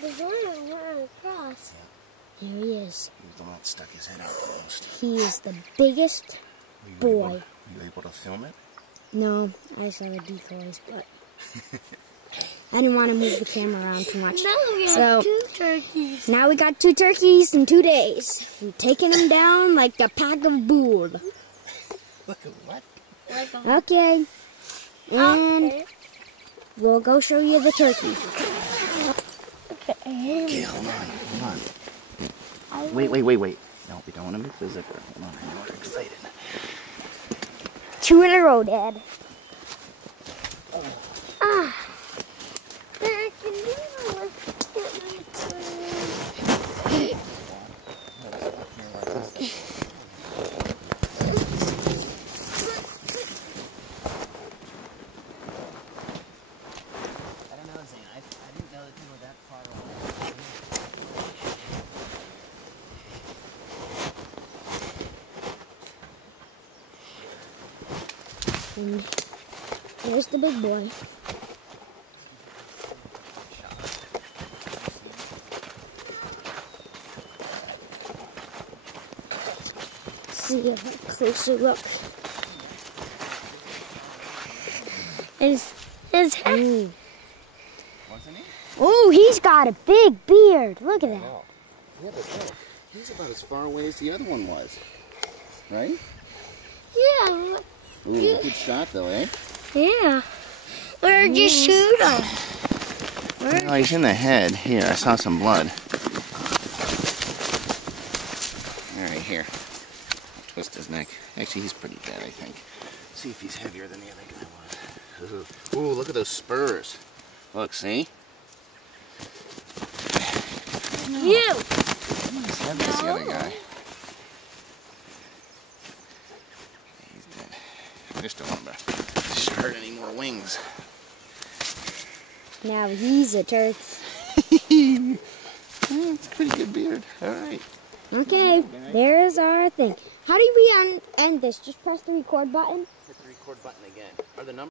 There's only one across. Here he is. He was the one that stuck his head out the most. He is the biggest boy. Were you able to film it? No, I saw the decoys, but I didn't want to move the camera around too much. Now we have 2 turkeys. Now we got 2 turkeys in 2 days. We're taking them down like a pack of bull. Look at what? Okay. And we'll go show you the turkeys. Okay, hold on. Wait. No, we don't want to move the zipper. Hold on, I know we're excited. 2 in a row, Dad. Dad, can you look at my turkey? I don't know, Zane. I didn't know that they were that far away. And there's the big boy. See a closer look. His head. Ooh. Wasn't he? Oh, he's got a big beard. Look at that. Yeah, but look. He's about as far away as the other one was. Right? Yeah. Ooh, good shot though, eh? Yeah. Where'd you shoot him? No, he's in the head. Here, I saw some blood. Alright, here. I'll twist his neck. Actually, he's pretty dead, I think. See if he's heavier than the other guy was. Ooh, look at those spurs. Look, see? You. Not as heavy as the other guy. He's dead. I just don't want to hurt any more wings. Now he's a turkey. It's a pretty good beard. Alright. Okay, there's our thing. How do we end this? Just press the record button? Hit the record button again. Are the numbers